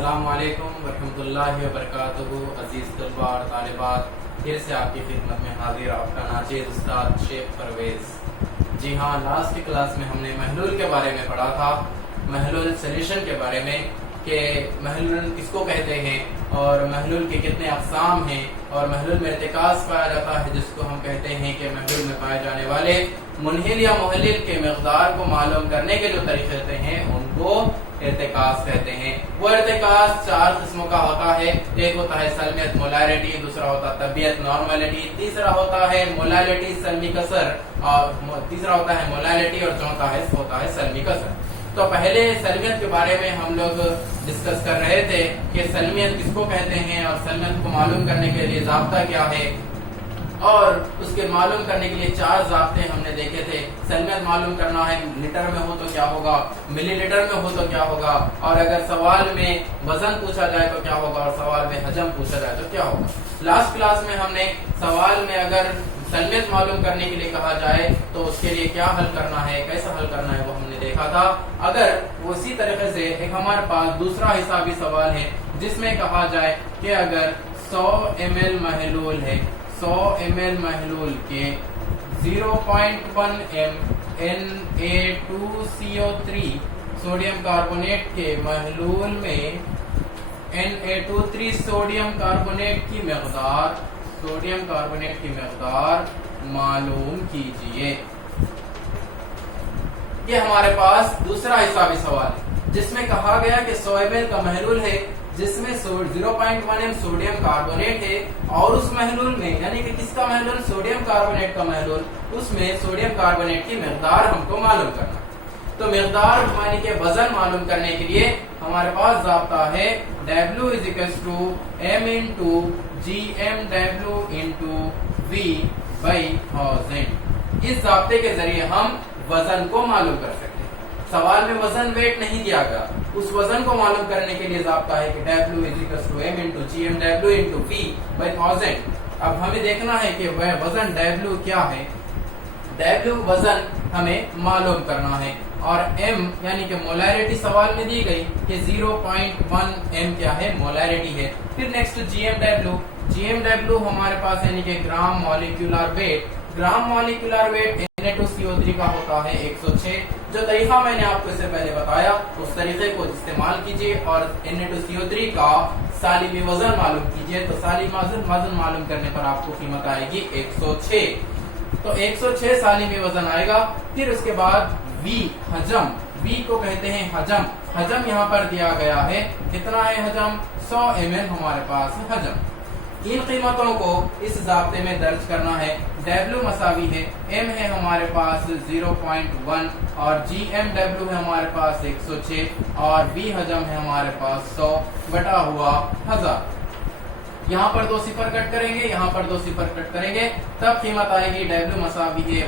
अस्सलाम वालेकुम वरहमतुल्लाहि वबरकातुहू। अजीज तलबा और तालिबात, फिर से आपकी खिदमत में हाजिर आपका नाजिर उस्ताद शेख परवेज। जी हाँ, लास्ट की क्लास में हमने महलूल के बारे में पढ़ा था, महलूल सॉल्यूशन के बारे में कि महलूल किसको कहते हैं और महलूल के कितने अक़साम हैं और महलूल में इर्तिकाज़ पाया जाता है जिसको हम कहते हैं कि महलूल में पाए जाने वाले मुनहिल या मुहल्लिल के मकदार को मालूम करने के जो तरीके होते हैं उनको इर्तिकाज़ कहते हैं। वो इर्तिकाज़ चार किस्मों का होता है। एक होता है सलमियत मोलालिटी, दूसरा होता है तबीयत नॉर्मलिटी, तीसरा होता है मोलालिटी सलमी कसर और तीसरा होता है मोलालिटी और चौथा होता है सलमी कसर। तो पहले सलमियत के बारे में हम लोग डिस्कस कर रहे थे कि सलमियत किसको कहते हैं और सलमियत को मालूम करने के लिए ज़ाब्ता क्या है, और उसके मालूम करने के लिए चार ज़ाब्ते हमने देखे थे। सलमियत मालूम करना है, लीटर में हो तो क्या होगा, मिलीलीटर में हो तो क्या होगा, और अगर सवाल में वजन पूछा जाए तो क्या होगा, और सवाल में हजम पूछा जाए तो क्या होगा। लास्ट क्लास में हमने सवाल में अगर सलमियत मालूम करने के लिए कहा जाए तो उसके लिए क्या हल करना है, कैसा हल करना है, वो हमने देखा था। अगर उसी तरीके से एक हमारे पास दूसरा हिसाबी सवाल है जिसमें कहा जाए कि अगर 100 ml महलूल है, 100 ml महलूल के 0.1 m Na2CO3 सोडियम कार्बोनेट के महलूल में Na2 सोडियम कार्बोनेट की मकदार मालूम कीजिए। ये हमारे पास दूसरा हिसाबी सवाल है जिसमें कहा गया कि 100 ml का महलूल है जिसमें 0.1 m सोडियम कार्बोनेट है, और उस महलूल में यानी कि किसका महलूल, सोडियम कार्बोनेट का महलूल, उसमें सोडियम कार्बोनेट की मकदार हमको मालूम करना। तो मकदार यानी कि वजन मालूम करने के लिए हमारे पास ज़ाब्ता है W = m × GMW × V/1000। इस ज़ाब्ते के जरिए हम वजन को मालूम कर सकते हैं। सवाल में वजन वेट नहीं दिया गया, उस वजन को मालूम करने के लिए ज़ाब्ता है कि W = m × GMW × V/1000। अब हमें देखना है कि वह वजन W क्या है। W वजन हमें मालूम करना है, और m यानी कि मोलारिटी सवाल में दी गई कि 0.1 m क्या है, मोलारिटी है। फिर नेक्स्ट GMW हमारे पास यानी कि ग्राम मॉलिक्यूलर वेट Na2CO3 का होता है 106। जो तरीका मैंने आपको इससे पहले बताया उस तरीके को इस्तेमाल कीजिए और Na2CO3 का सालिमी वजन मालूम कीजिए। तो सालिमी वजन मालूम करने पर आपको कीमत आएगी 106। तो 106 सालिमी वजन आएगा। फिर उसके बाद V हजम, V को कहते हैं हजम यहाँ पर दिया गया है। कितना है हजम, 100 ml हमारे पास हजम। इन कीमतों को इस ज़ाब्ते में दर्ज करना है। W मसावी है, M है हमारे पास 0.1 और GMW है हमारे पास 106 और V हजम है हमारे पास 100/1000। यहाँ पर 2 सिफर कट करेंगे, यहाँ पर 2 सिफर कट करेंगे, तब कीमत आएगी W मसावी है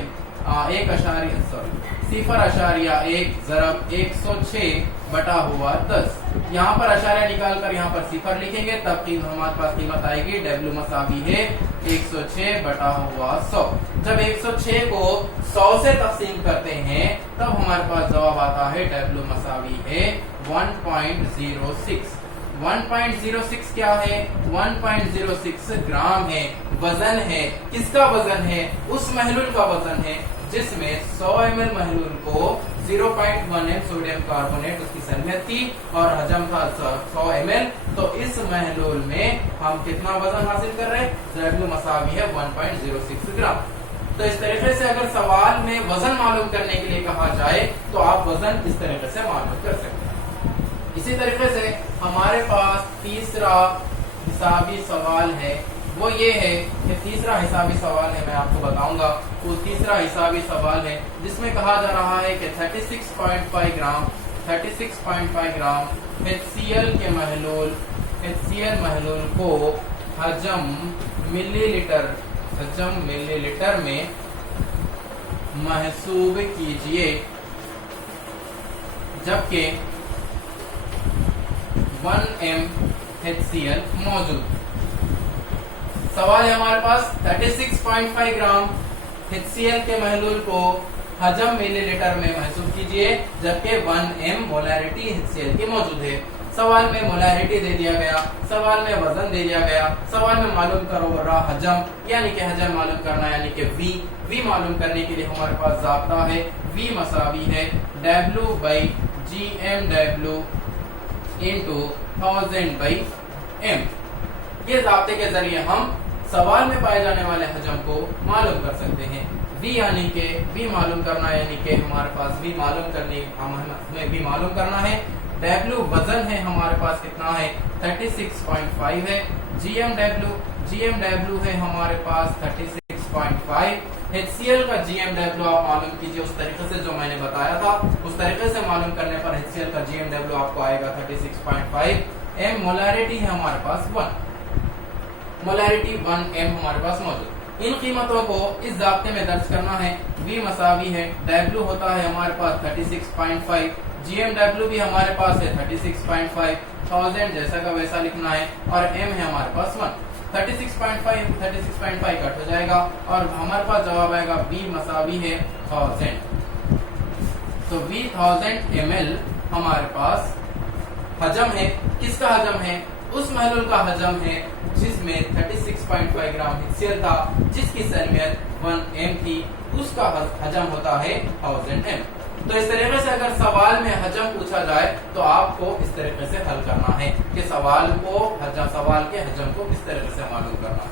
0.1 ज़रब 106/10। यहाँ पर अशारिया निकाल कर यहाँ पर सिफर लिखेंगे, तब हमारे पास कीमत आएगी W मसावी है 106/100। जब 106 को 100 से तकसीम करते हैं तब हमारे पास जवाब आता है W मसावी है 1.06। 1.06 क्या है, 1.06 ग्राम है, वजन है। किसका वजन है, उस महलूल का वजन है जिसमें 100 ml महलूल को 0.1 m सोडियम कार्बोनेट उसकी सलमियत थी और हजम था 100 ml। तो इस महलूल में हम कितना वजन हासिल कर रहे हैं, W मसावी है 1.06 ग्राम। तो इस तरीके से अगर सवाल में वजन मालूम करने के लिए कहा जाए तो आप वजन इस तरीके से मालूम कर सकते हैं। इसी तरीके से हमारे पास तीसरा हिसाबी सवाल है, वो ये है कि तीसरा हिसाबी सवाल है, मैं आपको बताऊंगा। वो तीसरा हिसाबी सवाल है जिसमें कहा जा रहा है कि 36.5 ग्राम HCl के महलूल को हजम मिलीलीटर में महसूब कीजिए, जबकि 1 m HCl मौजूद। सवाल है हमारे पास 36.5 ग्राम HCl के महलूल को हजम मिलीलीटर में महसूब कीजिए, जबकि 1 m मोलारिटी HCl की मौजूद है। सवाल में मोलैरिटी दे दिया गया, सवाल में वजन दे दिया गया, सवाल में मालूम करो रहा हजम यानी कि हजम मालूम करना यानी कि V मालूम करने के लिए हमारे पास ज़ाब्ता है V मसावी है W/GMW into 1000/m। ये ज़ाब्ते के जरिए हम सवाल में पाए जाने वाले हजम को मालूम कर सकते हैं। V यानी कि V मालूम करना यानी कि हमारे पास V मालूम करने हमें V मालूम करना है। W वजन है हमारे पास कितना है 36.5 है। GMW है हमारे पास 36.5। HCl का GMW आप मालूम कीजिए उस तरीके से जो मैंने बताया था, उस तरीके से मालूम करने पर HCl का GMW आपको आएगा 36.5। M मोलैरिटी है हमारे पास 1, मोलैरिटी 1m हमारे पास मौजूद। इन कीमतों को इस ज़ाब्ते में दर्ज करना है। V मसावी है W होता है हमारे पास 36.5, GMW भी हमारे पास है 36.5, 1000 जैसा का वैसा लिखना है और M है हमारे पास 1। 36.5 कट हो जाएगा और हमारे पास जवाब आएगा V मसावी है 1000। तो V 1000 ml हमारे पास हजम है। किसका हजम है? उस महलूल का हजम है जिसमें 36.5 ग्राम HCl था, जिसकी सलमियत 1m थी, उसका हजम होता है 1000m। तो इस तरीके से अगर सवाल में हजम पूछा जाए तो आपको इस तरीके से हल करना है कि सवाल के हजम को किस तरीके से मालूम करना।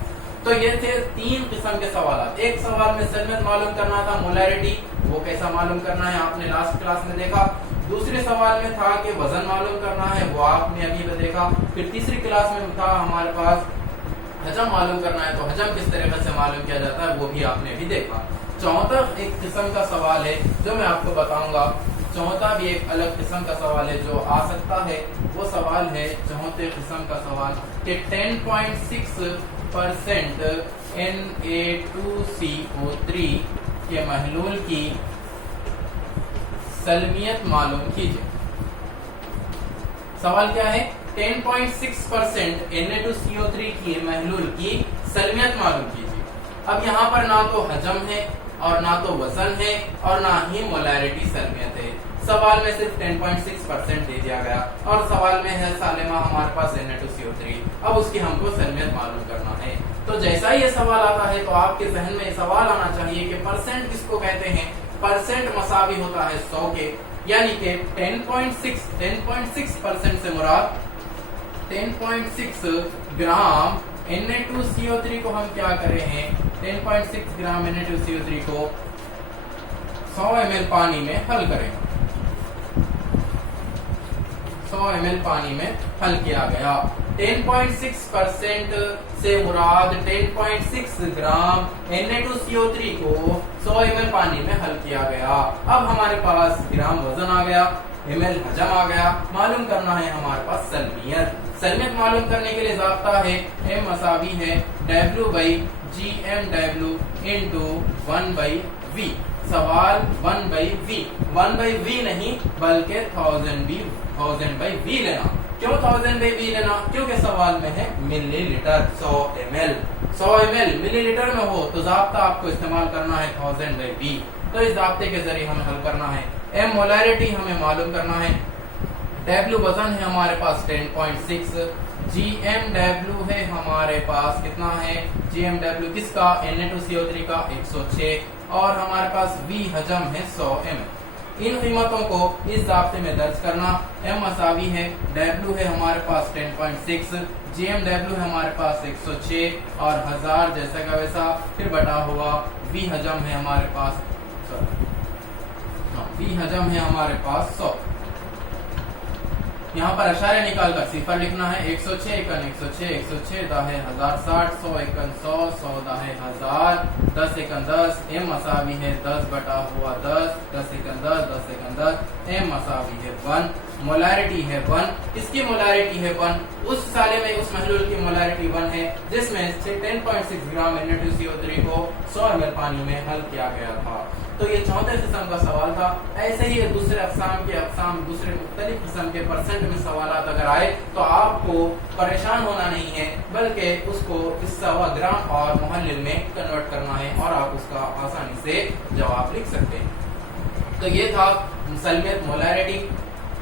तो ये थे 3 किस्म के सवाल। एक सवाल में सलमियत मालूम करना था, मोलैरिटी, वो कैसा मालूम करना है आपने लास्ट क्लास में देखा। दूसरे सवाल में था कि वजन मालूम करना है, वो आपने अभी देखा। फिर तीसरी क्लास में था हमारे पास हजम मालूम करना है, तो हजम किस तरीके से मालूम किया जाता है वो भी आपने अभी देखा। चौथा एक किस्म का सवाल है जो मैं आपको बताऊंगा। चौथा भी एक अलग किस्म का सवाल है जो आ सकता है। वो सवाल है चौथे किस्म का सवाल कि 10.6% Na2CO3 के महलूल की सलमियत मालूम कीजिए। सवाल क्या है? 10.6% Na2CO3 की महलूल की सलमियत मालूम कीजिए। अब यहाँ पर ना तो हजम है और ना तो वजन है और ना ही मोलैरिटी सलमियत है। सवाल में सिर्फ 10.6% दे दिया गया और सवाल में है सालिमा हमारे पास Na2CO3। अब उसकी हमको सलमियत मालूम करना है। तो जैसा ही ये सवाल आता है तो आपके जहन में सवाल आना चाहिए कि परसेंट किसको कहते हैं? परसेंट मसावी होता है 100 के, यानी कि 10.6% से मुराद 10.6 ग्राम Na2CO3 को हम क्या कर रहे हैं? 10.6 ग्राम Na2CO3 को 100 ml पानी में हल करें। 100 ml पानी में हल किया गया। 10.6% से मुराद 10.6 ग्राम Na2CO3 को 100 ml पानी में हल किया गया। अब हमारे पास ग्राम वजन आ गया, ml हजम आ गया। मालूम करना है हमारे पास सलमियत। सलमियत मालूम करने के लिए ज़ाब्ता है M मसावी है W/GMW into 1/V। सवाल 1/V, 1/V नहीं बल्कि 1000/V लेना। क्यों 1000/V लेना? क्योंकि सवाल में है मिलीलीटर 100 ml। 100 ml मिलीलीटर में हो तो ज़ाब्ता आपको इस्तेमाल करना है 1000/V। तो इस ज़ाब्ते के जरिए हमें हल करना है। M मोलैरिटी हमें मालूम करना है। W वजन है हमारे पास 10.6। GMW है हमारे पास कितना है? GMW किसका? Na2CO3 का 106 और हमारे पास V हजम है 100 ml। इन कीमतों को इस ज़ाब्ते में दर्ज करना। M मसावी है W है हमारे पास 10.6, GMW है हमारे पास 106 और 1000 जैसा का वैसा फिर बटा हुआ V हजम है हमारे पास 100। यहाँ पर अशारे निकाल कर सिफर लिखना है। 106 एकन 106, 106 दाहे 1060, 100 एकन 100, 100 दाहे 1000, 10 एकन 10, M मसावी है 10 बटा हुआ 10, 10 एकन 10, 10 एकन 10, M मसावी है 1, मोलैरिटी है 1। इसकी मोलैरिटी है 1, उस साले में उस महलूल की मोलैरिटी 1 है जिसमें से 10.6 ग्राम Na2CO3 को 100 ml पानी में हल किया गया था। तो ये चौथे किस्म का सवाल था। ऐसे ही दूसरे दूसरे मुख्तलिफ किस्म के परसेंट में सवालात अगर आए तो आपको परेशान होना नहीं है, बल्कि उसको इस ग्राम और मुहल्लिल में कन्वर्ट करना है और आप उसका आसानी से जवाब लिख सकते हैं। तो ये था सलमियत मोलैरिटी।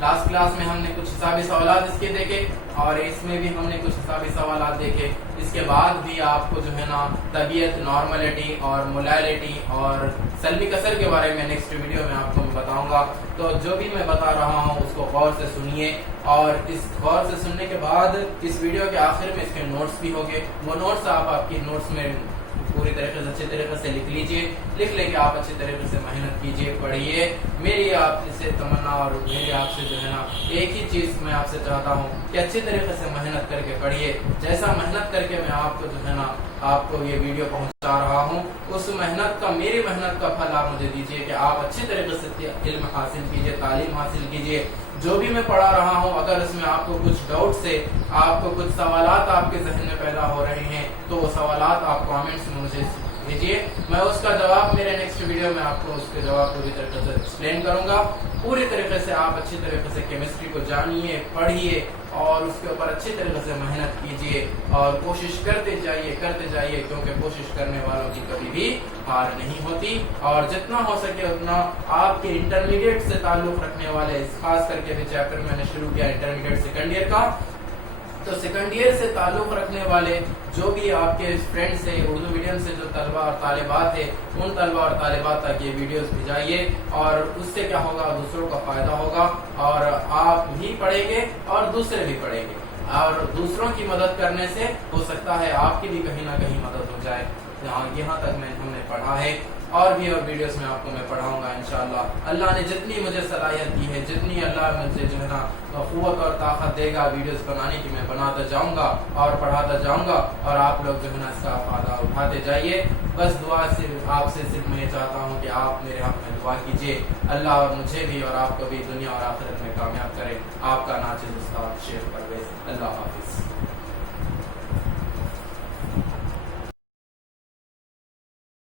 लास्ट क्लास में हमने कुछ हिसाबी सवालात इसके देखे और इसमें भी हमने कुछ हिसाबी सवालात देखे। इसके बाद भी आपको जो है ना तबीयत, नॉर्मलिटी और मोलैलिटी और सल्बी कसर के बारे में नेक्स्ट वीडियो में आपको मैं बताऊंगा। तो जो भी मैं बता रहा हूँ उसको गौर से सुनिए और इस गौर से सुनने के बाद इस वीडियो के आखिर में इसके नोट्स भी होंगे। वो नोट्स आप आपकी नोट्स में पूरी तरीके से अच्छे तरीके से लिख लीजिए, लिख लेके आप अच्छी तरीके से मेहनत कीजिए, पढ़िए। मेरी आपसे तमन्ना और मेरी आपसे जो है ना एक ही चीज मैं आपसे चाहता हूँ कि अच्छी तरीके से मेहनत करके पढ़िए। जैसा मेहनत करके मैं आपको जो है ना आपको ये वीडियो पहुंचा रहा हूँ, उस मेहनत का, मेरी मेहनत का फल आप मुझे दीजिए कि आप अच्छी तरीके से इल्म हासिल कीजिए, तालीम हासिल कीजिए। जो भी मैं पढ़ा रहा हूँ अगर इसमें आपको कुछ डाउट से, आपको कुछ सवालात आपके जहन में पैदा हो रहे हैं तो वो सवालात आप कमेंट्स में मुझे भेजिए। मैं उसका जवाब मेरे नेक्स्ट वीडियो में आपको उसके जवाब पूरी तरीके से एक्सप्लेन करूंगा। पूरी तरीके से आप अच्छी तरीके से केमिस्ट्री को जानिए, पढ़िए और उसके ऊपर अच्छी तरीके से मेहनत कीजिए और कोशिश करते जाइए क्योंकि कोशिश करने वालों की कभी भी हार नहीं होती। और जितना हो सके उतना आपके इंटरमीडिएट से ताल्लुक रखने वाले, खास करके भी चैप्टर मैंने शुरू किया इंटरमीडिएट सेकंड ईयर का, तो सेकंड ईयर से ताल्लुक रखने वाले जो भी आपके फ्रेंड्स है, उर्दू मीडियम से जो तलबा और तालिबात है, उन तलबा और तालिबात तक ये वीडियोस भिजाइए और उससे क्या होगा, दूसरों का फायदा होगा और आप भी पढ़ेंगे और दूसरे भी पढ़ेंगे और दूसरों की मदद करने से हो सकता है आपकी भी कहीं ना कहीं मदद हो जाए। यहाँ तक हमने पढ़ा है और भी और वीडियोस में आपको मैं पढ़ाऊंगा इंशाल्लाह। अल्लाह ने जितनी मुझे सलाहियत दी है, जितनी अल्लाह मुझे जो है ना क़ुव्वत और ताकत देगा वीडियोस बनाने की, मैं बनाता जाऊंगा और पढ़ाता जाऊंगा और आप लोग जो है ना इसका फायदा उठाते जाइए। बस दुआ सिर्फ आपसे सिर्फ मैं चाहता हूँ कि आप मेरे हक़ में दुआ कीजिए। अल्लाह और मुझे भी और आपको भी दुनिया और आखिरत में कामयाब करे। आपका नाज़िर उस्ताद।